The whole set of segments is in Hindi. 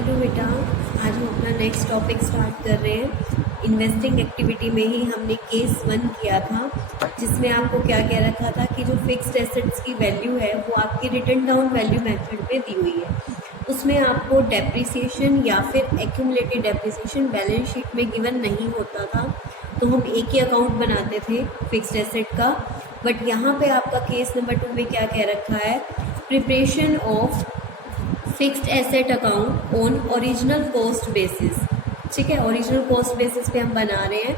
हेलो बेटा, आज हम अपना नेक्स्ट टॉपिक स्टार्ट कर रहे हैं। इन्वेस्टिंग एक्टिविटी में ही हमने केस 1 किया था, जिसमें आपको क्या कह रखा था कि जो फिक्स्ड एसेट्स की वैल्यू है वो आपकी रिटन डाउन वैल्यू मेथड में दी हुई है। उसमें आपको डेप्रिसिएशन या फिर एक्यूमुलेटेड डेप्रिसिएशन बैलेंस शीट में गिवन नहीं होता था, तो हम एक ही अकाउंट बनाते थे फिक्स्ड एसेट का। बट यहाँ पे आपका केस नंबर 2 में क्या कह रखा है, preparation of fixed asset account on original cost basis. ठीक है, ओरिजिनल कॉस्ट बेसिस पे हम बना रहे हैं।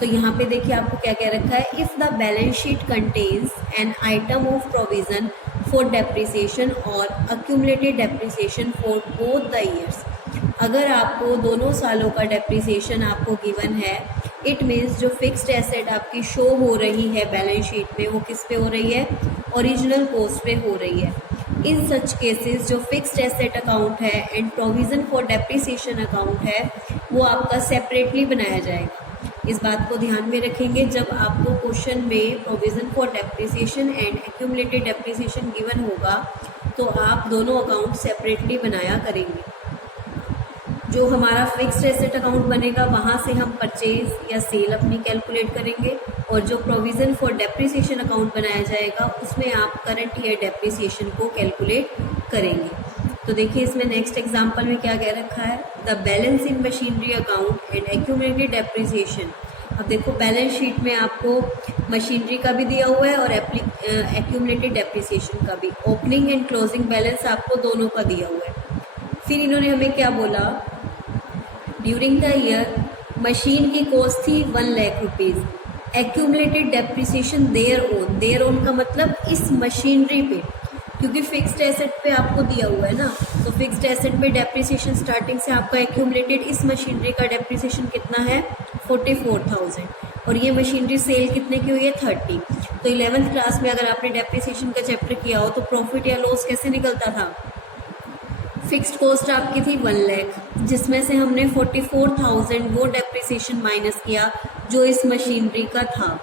तो यहाँ पे देखिए आपको क्या कह रखा है, if the balance sheet contains an item of provision for depreciation और accumulated depreciation for both the years. अगर आपको दोनों सालों का डेप्रिसिएशन आपको गिवन है, इट मीन्स जो फिक्स्ड एसेट आपकी शो हो रही है बैलेंस शीट में वो किस पे हो रही है, ओरिजिनल कॉस्ट पे हो रही है। इन सच केसेस जो फिक्स्ड एसेट अकाउंट है and provision for depreciation account है वो आपका सेपरेटली बनाया जाएगा। इस बात को ध्यान में रखेंगे, जब आपको क्वेश्चन में provision for depreciation and accumulated depreciation given होगा तो आप दोनों अकाउंट सेपरेटली बनाया करेंगे। जो हमारा फिक्स्ड एसेट अकाउंट बनेगा वहाँ से हम परचेज या सेल अपनी कैलकुलेट करेंगे, और जो प्रोविज़न फॉर डेप्रिसिएशन अकाउंट बनाया जाएगा उसमें आप करंट ईयर डेप्रिसिएशन को कैलकुलेट करेंगे। तो देखिए इसमें नेक्स्ट एग्जांपल में क्या कह रखा है, the balance in machinery account and accumulated depreciation. अब देखो बैलेंस शीट में आपको मशीनरी का भी दिया हुआ है और एक्यूमुलेटेड डेप्रिसिएशन का भी। ओपनिंग एंड क्लोजिंग बैलेंस आपको दोनों का दिया हुआ है। फिर इन्होंने हमें क्या बोला, ड्यूरिंग द ईयर मशीन की कॉस्ट थी 1 lakh rupees, accumulated depreciation their own का मतलब इस मशीनरी पे, क्योंकि फिक्स्ड एसेट पे आपको दिया हुआ है ना, तो फिक्स्ड एसेट पे डेप्रिसिएशन स्टार्टिंग से आपका एक्यूमुलेटेड इस मशीनरी का डेप्रिसिएशन कितना है 44,000, और ये मशीनरी सेल कितने की हुई है 30। तो 11th क्लास में अगर आपने डेप्रिसिएशन का चैप्टर किया हो तो प्रॉफिट या लॉस कैसे निकलता था, फिक्स्ड कॉस्ट आपकी थी 1 लाख, जिसमें से हमने 44,000 वो डेप्रिसिएशन माइनस किया जो इस मशीनरी का था।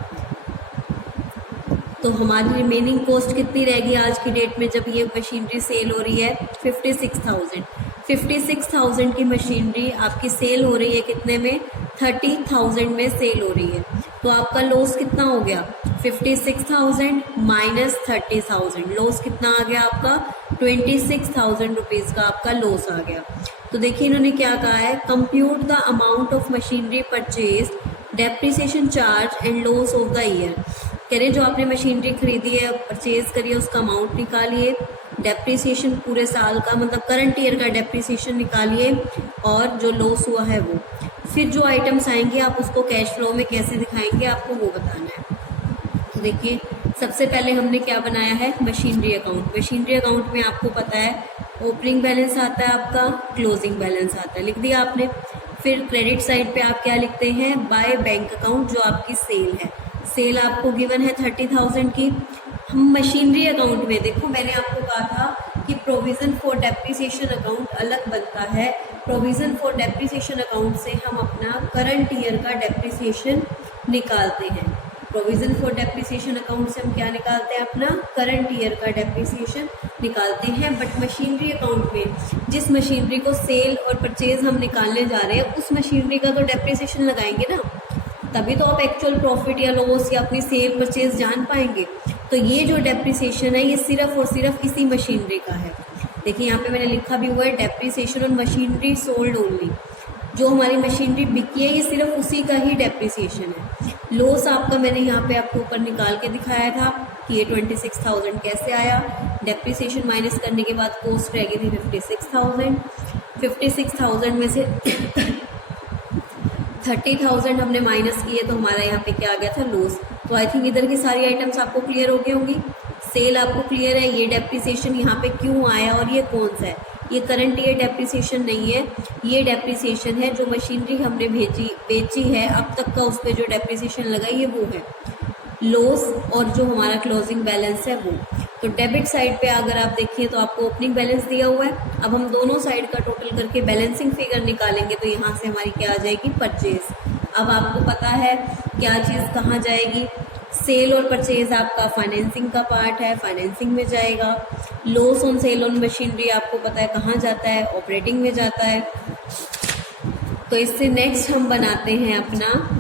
तो हमारी रिमेनिंग कॉस्ट कितनी रहेगी आज की डेट में जब ये मशीनरी सेल हो रही है 56,000। 56,000 की मशीनरी आपकी सेल हो रही है कितने में, 30,000 में सेल हो रही है। तो आपका लॉस कितना हो गया, 56,000 माइनस 30,000, लॉस कितना आ गया आपका 26,000 रुपीज़ का आपका लॉस आ गया। तो देखिए इन्होंने क्या कहा है, compute the amount of machinery purchase, depreciation charge and loss of the year. कह रहे जो आपने मशीनरी खरीदी है परचेज करी है उसका अमाउंट निकालिए, डेप्रिसिएशन पूरे साल का मतलब करंट ईयर का डेप्रिसिएशन निकालिए, और जो लॉस हुआ है वो। फिर जो आइटम्स आएंगे आप उसको कैश फ्लो में कैसे दिखाएंगे आपको वो बताना है। तो देखिए सबसे पहले हमने क्या बनाया है, मशीनरी अकाउंट। मशीनरी अकाउंट में आपको पता है ओपनिंग बैलेंस आता है आपका, क्लोजिंग बैलेंस आता है, लिख दिया आपने। फिर क्रेडिट साइड पे आप क्या लिखते हैं, बाय बैंक अकाउंट, जो आपकी सेल है। सेल आपको गिवन है 30,000 की। हम मशीनरी अकाउंट में देखो मैंने आपको कहा था कि प्रोविज़न फॉर डेप्रिसिएशन अकाउंट अलग बनता है। प्रोविज़न फॉर डेप्रिसिएशन अकाउंट से हम अपना करंट ईयर का डेप्रिसिएशन निकालते हैं। प्रोविज़न फॉर डेप्रिसिएशन अकाउंट से हम क्या निकालते हैं, अपना करंट ईयर का डेप्रिसिएशन निकालते हैं। बट मशीनरी अकाउंट में जिस मशीनरी को सेल और परचेज हम निकालने जा रहे हैं उस मशीनरी का तो डेप्रिसिएशन लगाएंगे ना, तभी तो आप एक्चुअल प्रॉफिट या लॉस या अपनी सेल परचेज जान पाएंगे। तो ये जो डेप्रिसिएशन है ये सिर्फ और सिर्फ इसी मशीनरी का है। देखिए यहाँ पे मैंने लिखा भी हुआ है, depreciation on machinery sold only. जो हमारी मशीनरी बिकी है ये सिर्फ उसी का ही डेप्रिसिएशन है। लॉस आपका मैंने यहाँ पे आपको ऊपर निकाल के दिखाया था कि ये 26,000 कैसे आया, डेप्रिसिएशन माइनस करने के बाद कॉस्ट रह गई थी 56,000। 56,000 में से 30,000 हमने माइनस किए तो हमारा यहाँ पे क्या आ गया था, लॉस। तो आई थिंक इधर की सारी आइटम्स आपको क्लियर हो गई होंगी। सेल आपको क्लियर है, ये डेप्रिसिएशन यहाँ पे क्यों आया और ये कौन सा है, ये करंट ईयर डेप्रिसिएशन नहीं है, ये डेप्रिसिएशन है जो मशीनरी हमने बेची है अब तक का, उस पर जो डेप्रिसिएशन लगा ये वो है लॉस, और जो हमारा क्लोजिंग बैलेंस है वो। तो डेबिट साइड पे अगर आप देखिए तो आपको ओपनिंग बैलेंस दिया हुआ है। अब हम दोनों साइड का टोटल करके बैलेंसिंग फिगर निकालेंगे तो यहाँ से हमारी क्या आ जाएगी, परचेज। अब आपको पता है क्या चीज़ कहाँ जाएगी, सेल और परचेज आपका फाइनेंसिंग का पार्ट है, फाइनेंसिंग में जाएगा। Loss on sale on machinery आपको पता है कहाँ जाता है, ऑपरेटिंग में जाता है। तो इससे नेक्स्ट हम बनाते हैं अपना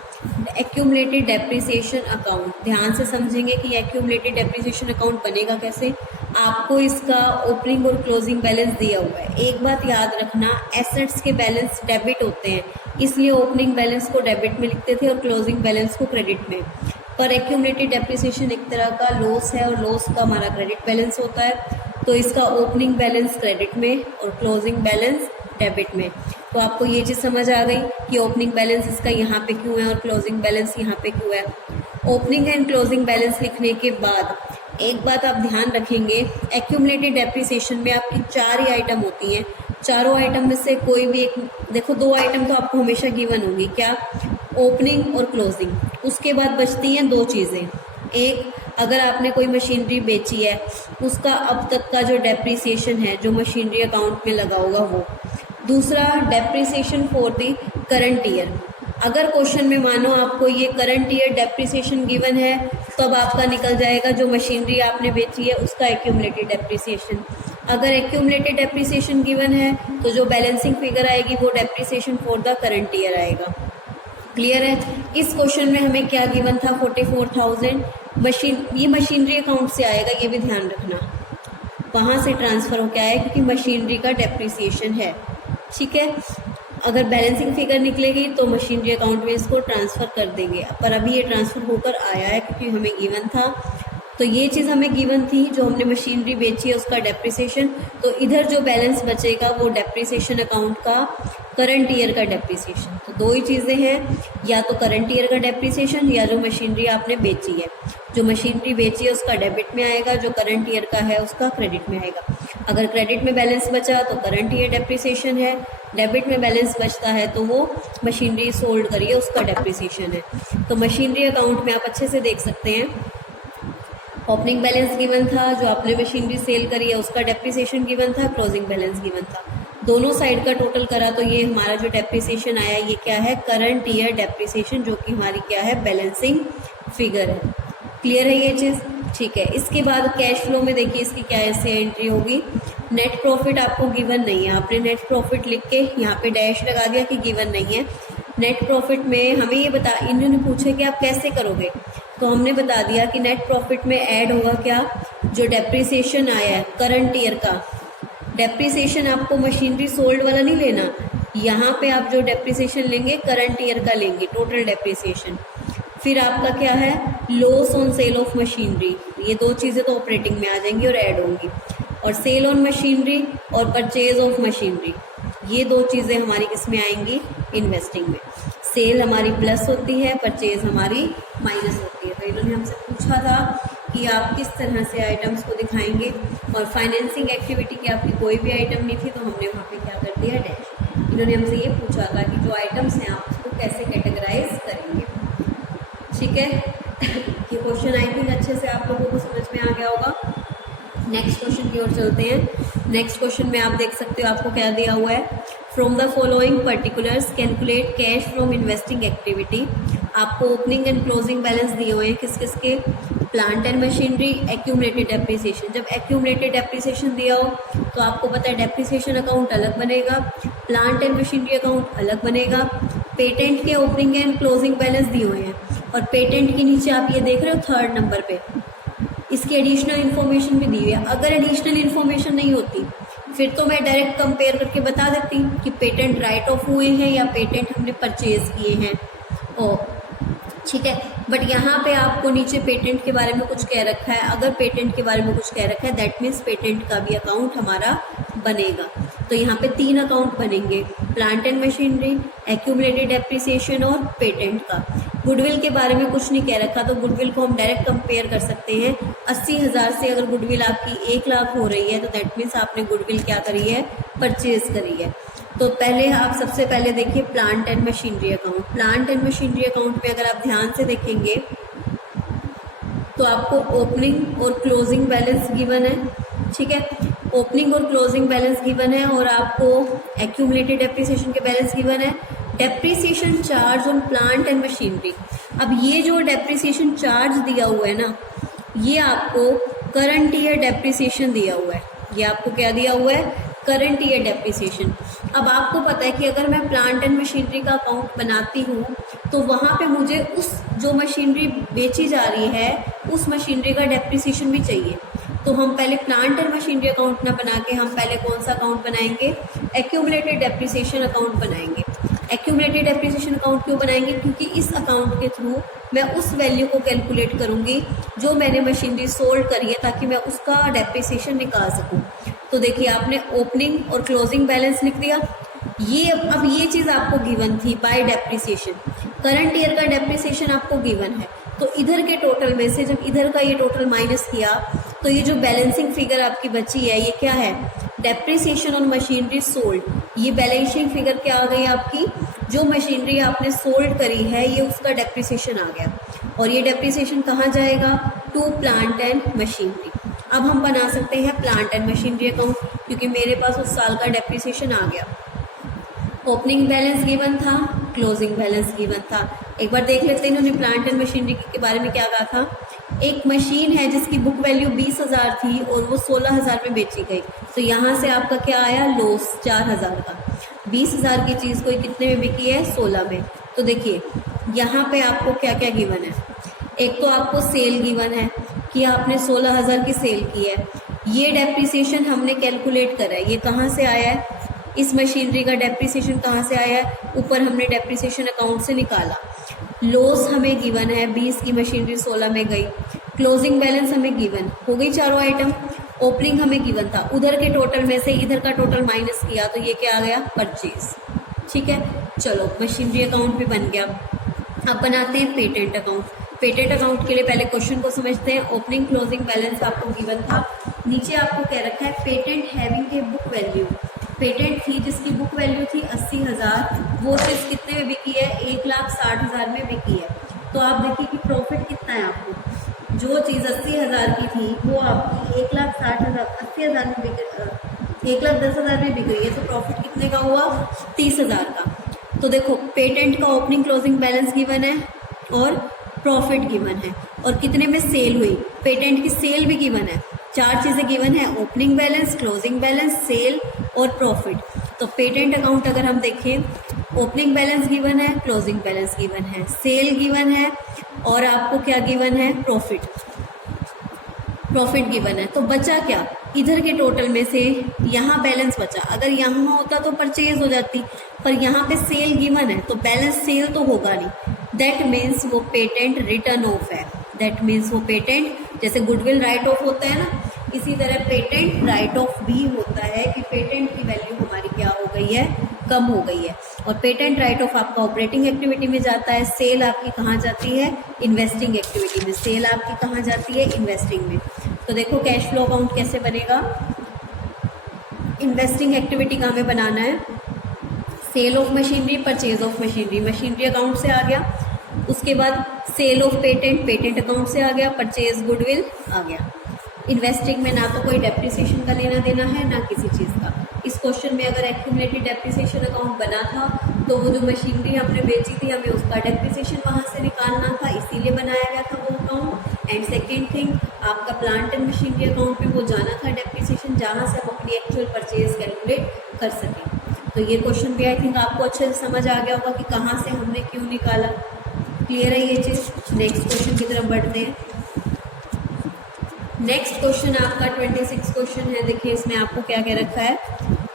एक्यूमुलेटेड डेप्रिसिएशन अकाउंट। ध्यान से समझेंगे कि एक्यूमुलेटेड डेप्रिसिएशन अकाउंट बनेगा कैसे। आपको इसका ओपनिंग और क्लोजिंग बैलेंस दिया हुआ है। एक बात याद रखना, एसेट्स के बैलेंस डेबिट होते हैं, इसलिए ओपनिंग बैलेंस को डेबिट में लिखते थे और क्लोजिंग बैलेंस को क्रेडिट में। पर एक्यूमुलेटेड डेप्रिसिएशन एक तरह का लॉस है और लॉस का हमारा क्रेडिट बैलेंस होता है, तो इसका ओपनिंग बैलेंस क्रेडिट में और क्लोजिंग बैलेंस डेबिट में। तो आपको ये चीज़ समझ आ गई कि ओपनिंग बैलेंस इसका यहाँ पे क्यों है और क्लोजिंग बैलेंस यहाँ पे क्यों है। ओपनिंग एंड क्लोजिंग बैलेंस लिखने के बाद एक बात आप ध्यान रखेंगे, एक्यूमुलेटेड डेप्रिसिएशन में आपकी 4 ही आइटम होती हैं। चारों आइटम में से कोई भी एक, देखो 2 आइटम तो आपको हमेशा गिवन होंगी, क्या, ओपनिंग और क्लोजिंग। उसके बाद बचती हैं 2 चीज़ें। एक, अगर आपने कोई मशीनरी बेची है उसका अब तक का जो डेप्रिसिएशन है जो मशीनरी अकाउंट में लगा होगा वो। दूसरा, depreciation for the current year. अगर क्वेश्चन में मानो आपको ये करंट ईयर डेप्रिसिएशन गिवन है तो अब आपका निकल जाएगा जो मशीनरी आपने बेची है उसका एक्यूमुलेटेड डेप्रिसिएशन। अगर एक्यूमुलेटेड डेप्रिसिएशन गिवन है तो जो बैलेंसिंग फिगर आएगी वो depreciation for the current year आएगा। क्लियर है। इस क्वेश्चन में हमें क्या गिवन था, 44,000। ये मशीनरी अकाउंट से आएगा, ये भी ध्यान रखना, वहाँ से ट्रांसफ़र होकर आया क्योंकि मशीनरी का डेप्रिसिएशन है। ठीक है, अगर बैलेंसिंग फिगर निकलेगी तो मशीनरी अकाउंट में इसको ट्रांसफ़र कर देंगे, पर अभी ये ट्रांसफ़र होकर आया है क्योंकि हमें गिवन था। तो ये चीज़ हमें गिवन थी, जो हमने मशीनरी बेची है उसका डेप्रिसिएशन। तो इधर जो बैलेंस बचेगा वो डेप्रिसिएशन अकाउंट का करंट ईयर का डेप्रिसिएशन। तो 2 ही चीज़ें हैं, या तो करंट ईयर का डेप्रिसिएशन या जो मशीनरी आपने बेची है। जो मशीनरी बेची है उसका डेबिट में आएगा, जो करंट ईयर का है उसका क्रेडिट में आएगा। अगर क्रेडिट में बैलेंस बचा तो करंट ईयर डेप्रिसिएशन है, डेबिट में बैलेंस बचता है तो वो मशीनरी सोल्ड करिए उसका डेप्रिसिएशन है। तो मशीनरी अकाउंट में आप अच्छे से देख सकते हैं, ओपनिंग बैलेंस गिवन था, जो आपने मशीनरी सेल करी है उसका डेप्रिसिएशन गिवन था, क्लोजिंग बैलेंस गिवन था। दोनों साइड का टोटल करा तो ये हमारा जो डेप्रिसिएशन आया ये क्या है, करंट ईयर डेप्रिसिएशन, जो कि हमारी क्या है, बैलेंसिंग फिगर है। क्लियर है ये चीज़। ठीक है, इसके बाद कैश फ्लो में देखिए इसकी क्या ऐसे एंट्री होगी। नेट प्रॉफिट आपको गिवन नहीं है, आपने नेट प्रॉफिट लिख के यहाँ पे डैश लगा दिया कि गिवन नहीं है। नेट प्रॉफिट में हमें ये इन्होंने पूछे कि आप कैसे करोगे, तो हमने बता दिया कि नेट प्रॉफिट में ऐड होगा क्या, जो डेप्रिसिएशन आया है करंट ईयर का। डेप्रिसिएशन आपको मशीनरी सोल्ड वाला नहीं लेना, यहाँ पे आप जो डेप्रिसिएशन लेंगे करंट ईयर का लेंगे, टोटल डेप्रिसिएशन। फिर आपका क्या है, loss on sale of machinery. ये 2 चीज़ें तो ऑपरेटिंग में आ जाएंगी और ऐड होंगी। और सेल ऑन मशीनरी और परचेज ऑफ मशीनरी, ये 2 चीज़ें हमारी किस में आएंगी, इन्वेस्टिंग में। सेल हमारी प्लस होती है, परचेज हमारी माइनस होती है। तो इन्होंने हमसे पूछा था कि आप किस तरह से आइटम्स को दिखाएंगे, और फाइनेंसिंग एक्टिविटी की आपकी कोई भी आइटम नहीं थी तो हमने वहाँ पे क्या कर दिया, डैश। इन्होंने हमसे ये पूछा था कि जो आइटम्स हैं आप उसको कैसे कैटेगराइज करेंगे। ठीक है, ये क्वेश्चन आई थिंक अच्छे से आप लोगों को समझ में आ गया होगा। नेक्स्ट क्वेश्चन की ओर चलते हैं। नेक्स्ट क्वेश्चन में आप देख सकते हो आपको क्या दिया हुआ है, from the following particulars calculate cash from investing activity. आपको ओपनिंग एंड क्लोजिंग बैलेंस दिए हुए हैं, किस किस के, plant and machinery, accumulated depreciation. जब एक्यूमुलेटेड डेप्रिसिएशन दिया हो तो आपको पता है डेप्रिसिएशन अकाउंट अलग बनेगा, प्लांट एंड मशीनरी अकाउंट अलग बनेगा। पेटेंट के ओपनिंग एंड क्लोजिंग बैलेंस दिए हुए हैं, और पेटेंट के नीचे आप ये देख रहे हो 3rd नंबर पे इसकी एडिशनल इन्फॉर्मेशन भी दी हुई है। अगर एडिशनल इन्फॉर्मेशन नहीं होती फिर तो मैं डायरेक्ट कंपेयर करके बता देती कि पेटेंट राइट ऑफ हुए हैं या पेटेंट हमने परचेज किए हैं। ओ ठीक है, बट यहाँ पे आपको नीचे पेटेंट के बारे में कुछ कह रखा है। अगर पेटेंट के बारे में कुछ कह रखा है दैट मीन्स पेटेंट का भी अकाउंट हमारा बनेगा। तो यहाँ पे 3 अकाउंट बनेंगे, plant and machinery, accumulated depreciation और पेटेंट का। गुडविल के बारे में कुछ नहीं कह रखा, तो गुडविल को हम डायरेक्ट कंपेयर कर सकते हैं। 80,000 से अगर गुडविल आपकी 1 लाख हो रही है तो दैट मीन्स आपने गुडविल क्या करी है, परचेज करी है। तो पहले आप सबसे पहले देखिए plant and machinery account. Plant and machinery account में अगर आप ध्यान से देखेंगे तो आपको ओपनिंग और क्लोजिंग बैलेंस गिवन है। ठीक है, ओपनिंग और क्लोजिंग बैलेंस गिवन है, और आपको एक्यूमुलेटेड डेप्रिसिएशन के बैलेंस गिवन है। Depreciation charge on plant and machinery. अब ये जो डेप्रिसिएशन चार्ज दिया हुआ है ना, ये आपको करंट ईयर डेप्रिसिएशन दिया हुआ है। ये आपको क्या दिया हुआ है? Current year depreciation. अब आपको पता है कि अगर मैं प्लांट एंड मशीनरी का अकाउंट बनाती हूँ तो वहाँ पे मुझे उस जो मशीनरी बेची जा रही है उस मशीनरी का डेप्रिसिएशन भी चाहिए। तो हम पहले प्लांट एंड मशीनरी अकाउंट ना बना के हम पहले कौन सा अकाउंट बनाएंगे? एक्यूमुलेटेड डेप्रिसिएशन अकाउंट बनाएंगे। एक्यूमुलेटेड डेप्रिसिएशन अकाउंट क्यों बनाएंगे? क्योंकि इस अकाउंट के थ्रू मैं उस वैल्यू को कैलकुलेट करूंगी जो मैंने मशीनरी सोल्ड करी है, ताकि मैं उसका डेप्रिसिएशन निकाल सकूं। तो देखिए, आपने ओपनिंग और क्लोजिंग बैलेंस लिख दिया। ये अब ये चीज़ आपको गिवन थी बाय डेप्रिसिएशन। करंट ईयर का डेप्रिसिएशन आपको गिवन है, तो इधर के टोटल में से जब इधर का ये टोटल माइनस किया तो ये जो बैलेंसिंग फिगर आपकी बची है ये क्या है? Depreciation on machinery sold. ये बैलेंसिंग फिगर क्या आ गई आपकी? जो मशीनरी आपने सोल्ड करी है ये उसका डेप्रिसिएशन आ गया। और ये डेप्रिसिएशन कहाँ जाएगा? To plant and machinery. अब हम बना सकते हैं प्लांट एंड मशीनरी अकाउंट, क्योंकि मेरे पास उस साल का डेप्रिसिएशन आ गया। ओपनिंग बैलेंस गिवन था, क्लोजिंग बैलेंस गिवन था। एक बार देख लेते हैं इन्होंने प्लांट एंड मशीनरी के बारे में क्या कहा था। एक मशीन है जिसकी बुक वैल्यू 20,000 थी और वो 16,000 में बेची गई, तो यहाँ से आपका क्या आया? लॉस 4,000 का। 20,000 की चीज़ कोई कितने में बिकी है? 16 में। तो देखिए यहाँ पे आपको क्या क्या गिवन है। एक तो आपको सेल गिवन है कि आपने 16,000 की सेल की है। ये डेप्रिसिएशन हमने कैलकुलेट करा है। ये कहाँ से आया है? इस मशीनरी का डेप्रिसिएशन कहाँ से आया है? ऊपर हमने डेप्रिसिएशन अकाउंट से निकाला। लॉस हमें गिवन है, 20 की मशीनरी 16 में गई। क्लोजिंग बैलेंस हमें गिवन हो गई चारों आइटम। ओपनिंग हमें गिवन था, उधर के टोटल में से इधर का टोटल माइनस किया तो ये क्या आ गया? परचेज। ठीक है, चलो मशीनरी अकाउंट भी बन गया। अब बनाते हैं पेटेंट अकाउंट। पेटेंट अकाउंट के लिए पहले क्वेश्चन को समझते हैं। ओपनिंग क्लोजिंग बैलेंस आपको गिवन था। नीचे आपको क्या रखा है? Patent having a book value. Patent थी जिसकी बुक वैल्यू थी 80,000, वो चीज़ कितने में बिकी है? 1,60,000 में बिकी है। तो आप देखिए कि प्रॉफिट कितना है आपको। जो चीज़ 80,000 की थी वो आपकी 1,60,000 80,000 में बिक 1,10,000 में बिक रही है, तो प्रॉफिट कितने का हुआ? 30,000 का। तो देखो पेटेंट का ओपनिंग क्लोजिंग बैलेंस गिवन है और प्रॉफिट गिवन है, और कितने में सेल हुई? पेटेंट की सेल भी गिवन है। चार चीज़ें गिवन है, opening balance, closing balance, sale और प्रॉफिट। तो पेटेंट अकाउंट अगर हम देखें, ओपनिंग बैलेंस गिवन है, क्लोजिंग बैलेंस गिवन है, सेल गिवन है और आपको क्या गिवन है? प्रॉफिट। प्रॉफिट गिवन है। तो बचा क्या? इधर के टोटल में से यहाँ बैलेंस बचा। अगर यहाँ होता तो परचेज हो जाती, पर यहाँ पे सेल गिवन है तो बैलेंस सेल तो होगा नहीं। दैट मीन्स वो पेटेंट रिटर्न ऑफ है। दैट मीन्स वो पेटेंट, जैसे गुडविल राइट ऑफ होता है ना, इसी तरह पेटेंट राइट ऑफ भी होता है कि पेटेंट की वैल्यू हमारी क्या हो गई है? कम हो गई है। और पेटेंट राइट ऑफ आपका ऑपरेटिंग एक्टिविटी में जाता है। सेल आपकी कहाँ जाती है? इन्वेस्टिंग एक्टिविटी में। सेल आपकी कहाँ जाती है? इन्वेस्टिंग में। तो देखो कैश फ्लो अकाउंट कैसे बनेगा। इन्वेस्टिंग एक्टिविटी का हमें बनाना है। Sale of machinery, purchase of machinery, machinery account से आ गया। उसके बाद sale of patent, patent account से आ गया। परचेज गुडविल आ गया। इन्वेस्टिंग में ना तो कोई डेप्रिसिएशन का लेना देना है ना किसी चीज़ का। इस क्वेश्चन में अगर एक्यूमुलेटेड डेप्रिसिएशन अकाउंट बना था तो वो जो मशीनरी हमने बेची थी हमें उसका डेप्रिसिएशन वहाँ से निकालना था, इसीलिए बनाया गया था वो अकाउंट। एंड सेकेंड थिंग, आपका प्लांट एंड मशीनरी अकाउंट में वो जाना था डेप्रिसिएशन, जहाँ से हम अपनी एक्चुअल परचेज कैलकुलेट कर सकें। तो ये क्वेश्चन भी आई थिंक आपको अच्छे से समझ आ गया होगा कि कहाँ से हमने क्यों निकाला। क्लियर है ये चीज़। नेक्स्ट क्वेश्चन की तरफ बढ़ते हैं। नेक्स्ट क्वेश्चन आपका 26 क्वेश्चन है। देखिए इसमें आपको क्या क्या रखा है।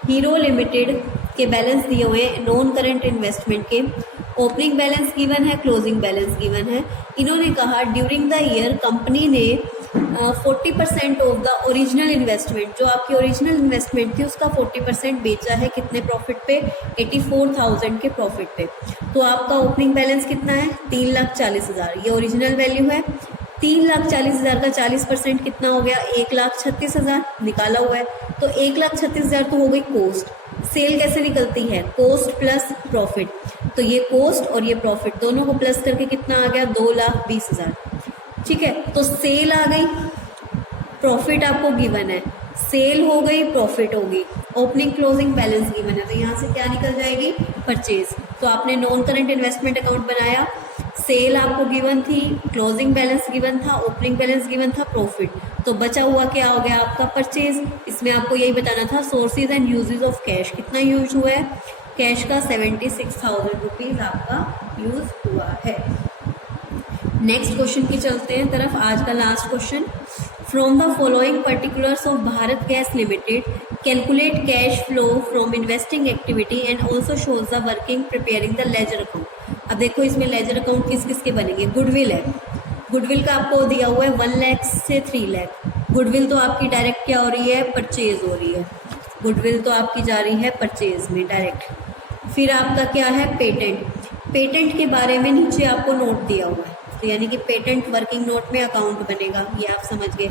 हीरो लिमिटेड के बैलेंस दिए हुए हैं नॉन करंट इन्वेस्टमेंट के। ओपनिंग बैलेंस गिवन है, क्लोजिंग बैलेंस गिवन है। इन्होंने कहा ड्यूरिंग द ईयर कंपनी ने 40% ऑफ द ओरिजिनल इन्वेस्टमेंट, जो आपकी ओरिजिनल इन्वेस्टमेंट थी उसका 40% बेचा है। कितने प्रॉफिट पे? 84,000 के प्रॉफिट पे। तो आपका ओपनिंग बैलेंस कितना है? 3,40,000। ये ओरिजिनल वैल्यू है। 3,40,000 का 40% कितना हो गया? 1,36,000 निकाला हुआ है। तो 1,36,000 तो हो गई कॉस्ट। सेल कैसे निकलती है? Cost plus profit. तो ये कॉस्ट और ये प्रॉफिट दोनों को प्लस करके कितना आ गया? 2,20,000। ठीक है, तो सेल आ गई, प्रॉफिट आपको गिवन है। सेल हो गई, प्रॉफिट होगी। ओपनिंग क्लोजिंग बैलेंस गिवन है, तो यहाँ से क्या निकल जाएगी, परचेज। तो आपने नॉन करंट इन्वेस्टमेंट अकाउंट बनाया, सेल आपको गिवन थी, क्लोजिंग बैलेंस गिवन था, ओपनिंग बैलेंस गिवन था, प्रॉफिट, तो बचा हुआ क्या हो गया आपका, परचेज। इसमें आपको यही बताना था sources and uses of cash, कितना यूज हुआ है कैश का, 76,000 रुपीज़ आपका यूज हुआ है। नेक्स्ट क्वेश्चन की चलते हैं तरफ, आज का last question. From the following particulars of Bharat gas limited calculate cash flow from investing activity and also shows the working preparing the ledger account. अब देखो इसमें लेजर अकाउंट किस किस के बनेंगे, गुडविल है, गुडविल का आपको दिया हुआ है 1 लाख से 3 लाख। गुडविल तो आपकी डायरेक्ट क्या हो रही है, परचेज हो रही है, गुडविल तो आपकी जा रही है परचेज में डायरेक्ट। फिर आपका क्या है, पेटेंट, पेटेंट के बारे में नीचे आपको नोट दिया हुआ है, तो यानी कि पेटेंट वर्किंग नोट में अकाउंट बनेगा, ये आप समझ गए।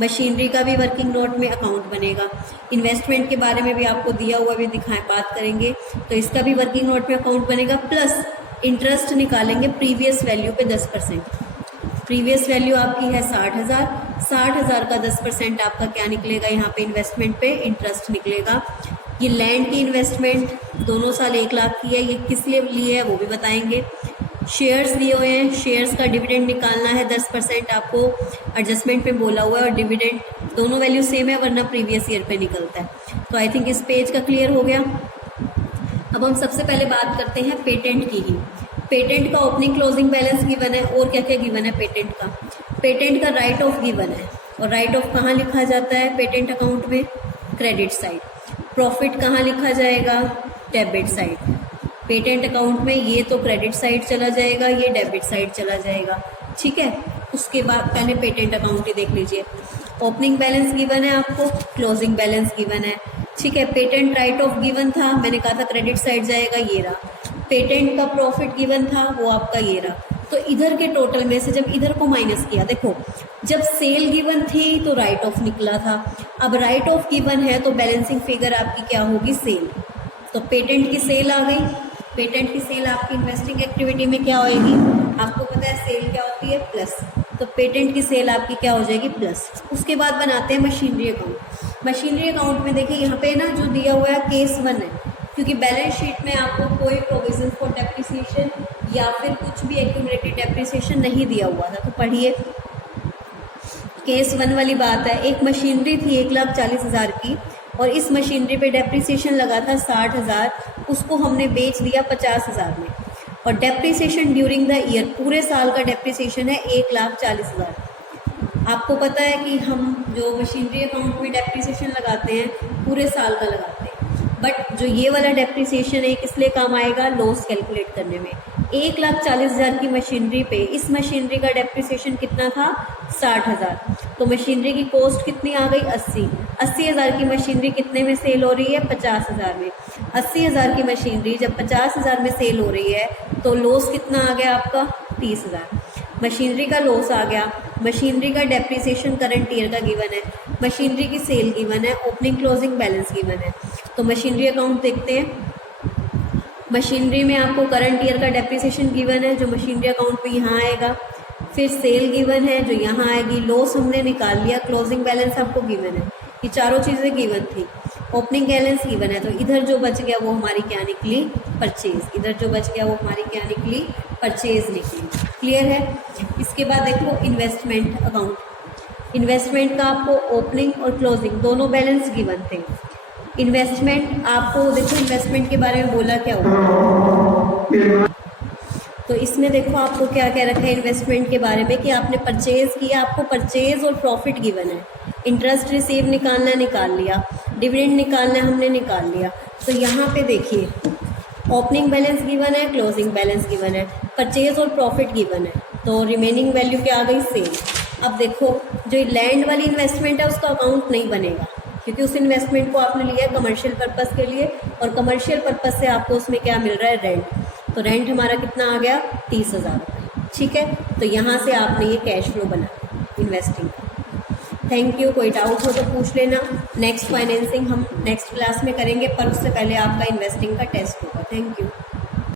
मशीनरी का भी वर्किंग नोट में अकाउंट बनेगा। इन्वेस्टमेंट के बारे में भी आपको दिया हुआ भी दिखाएं, बात करेंगे, तो इसका भी वर्किंग नोट में अकाउंट बनेगा। प्लस इंटरेस्ट निकालेंगे प्रीवियस वैल्यू पे 10%। प्रीवियस वैल्यू आपकी है 60,000, 60,000 का 10% आपका क्या निकलेगा, यहाँ पे इन्वेस्टमेंट पे इंटरेस्ट निकलेगा। ये लैंड की इन्वेस्टमेंट दोनों साल 1 लाख की है, ये किस लिए है वो भी बताएंगे। शेयर्स दिए हुए हैं, शेयर्स का डिविडेंड निकालना है 10%, आपको एडजस्टमेंट में बोला हुआ है, और डिविडेंड दोनों वैल्यू सेम है वरना प्रीवियस ईयर पे निकलता है। तो आई थिंक इस पेज का क्लियर हो गया। अब हम सबसे पहले बात करते हैं पेटेंट की ही। पेटेंट का ओपनिंग क्लोजिंग बैलेंस गिवन है, और क्या क्या गिवन है पेटेंट का, पेटेंट का राइट ऑफ गिवन है, और राइट ऑफ कहाँ लिखा जाता है पेटेंट अकाउंट में, क्रेडिट साइड। प्रॉफिट कहाँ लिखा जाएगा, डेबिट साइड। पेटेंट अकाउंट में ये तो क्रेडिट साइड चला जाएगा, ये डेबिट साइड चला जाएगा, ठीक है। उसके बाद पहले पेटेंट अकाउंट ही देख लीजिए। ओपनिंग बैलेंस गिवन है आपको, क्लोजिंग बैलेंस गिवन है, ठीक है। पेटेंट राइट ऑफ गिवन था, मैंने कहा था क्रेडिट साइड जाएगा, ये रहा। पेटेंट का प्रॉफिट गिवन था, वो आपका ये रहा। तो इधर के टोटल में से जब इधर को माइनस किया, देखो जब सेल गिवन थी तो राइट ऑफ निकला था, अब राइट ऑफ गिवन है तो बैलेंसिंग फिगर आपकी क्या होगी, सेल। तो पेटेंट की सेल आ गई, पेटेंट की सेल आपकी इन्वेस्टिंग एक्टिविटी में क्या होएगी, आपको पता है सेल क्या होती है, प्लस, तो पेटेंट की सेल आपकी क्या हो जाएगी, प्लस। उसके बाद बनाते हैं मशीनरी अकाउंट। मशीनरी अकाउंट में देखिए यहाँ पे ना जो दिया हुआ है केस 1 है, क्योंकि बैलेंस शीट में आपको कोई प्रोविजन फॉर डेप्रिसिएशन या फिर कुछ भी एक्यूमुलेटेड डेप्रिसिएशन नहीं दिया हुआ था, तो पढ़िए केस 1 वाली बात है। एक मशीनरी थी 1,40,000 की, और इस मशीनरी पे डेप्रिसिएशन लगा था 60,000, उसको हमने बेच दिया 50,000 में, और डेप्रिसिएशन ड्यूरिंग द ईयर पूरे साल का डेप्रिसिएशन है 1,40,000। आपको पता है कि हम जो मशीनरी अकाउंट में डेप्रिसिएशन लगाते हैं पूरे साल का लगाते हैं, बट जो ये वाला डेप्रिसिएशन है किस लिए काम आएगा, लॉस कैलकुलेट करने में। 1,40,000 की मशीनरी पे इस मशीनरी का डेप्रिसिएशन कितना था, 60,000, तो मशीनरी की कॉस्ट कितनी आ गई, 80,000 की मशीनरी कितने में सेल हो रही है, 50,000 में। 80,000 की मशीनरी जब 50,000 में सेल हो रही है तो लॉस कितना आ गया आपका, 30,000। मशीनरी का लॉस आ गया, मशीनरी का डेप्रिसिएशन करंट ईयर का गिवन है, मशीनरी की सेल गिवन है, ओपनिंग क्लोजिंग बैलेंस गिवन है। तो मशीनरी अकाउंट देखते हैं। मशीनरी में आपको करंट ईयर का डेप्रिसिएशन गिवन है जो मशीनरी अकाउंट में यहाँ आएगा, फिर सेल गिवन है जो यहाँ आएगी, लॉस हमने निकाल लिया, क्लोजिंग बैलेंस आपको गिवन है, ये चारों चीज़ें गिवन थी। ओपनिंग बैलेंस गिवन है, तो इधर जो बच गया वो हमारी क्या निकली, परचेज। इधर जो बच गया वो हमारी क्या निकली, परचेज निकली। क्लियर है। इसके बाद देखो इन्वेस्टमेंट अकाउंट। इन्वेस्टमेंट का आपको ओपनिंग और क्लोजिंग दोनों बैलेंस गिवन थे। इन्वेस्टमेंट आपको देखो इन्वेस्टमेंट के बारे में बोला क्या होगा, तो इसमें देखो आपको क्या कह रखा है इन्वेस्टमेंट के बारे में कि आपने परचेज किया, आपको परचेज और प्रॉफिट गिवन है, इंटरेस्ट रिसीव निकालना निकाल लिया, डिविडेंड निकालना हमने निकाल लिया। तो यहाँ पे देखिए ओपनिंग बैलेंस गिवन है, क्लोजिंग बैलेंस गिवन है, परचेज और प्रॉफिट गिवन है, तो रिमेनिंग वैल्यू क्या आ गई, सेल। अब देखो जो लैंड वाली इन्वेस्टमेंट है उसका अकाउंट नहीं बनेगा, क्योंकि उस इन्वेस्टमेंट को आपने लिया है कमर्शियल पर्पस के लिए, और कमर्शियल पर्पस से आपको उसमें क्या मिल रहा है, रेंट। तो रेंट हमारा कितना आ गया, 30,000 रुपये, ठीक है। तो यहाँ से आपने ये कैश फ्लो बना इन्वेस्टिंग का। Thank you. कोई डाउट हो तो पूछ लेना। नेक्स्ट फाइनेंसिंग हम नेक्स्ट क्लास में करेंगे, पर उससे पहले आपका इन्वेस्टिंग का टेस्ट होगा। Thank you.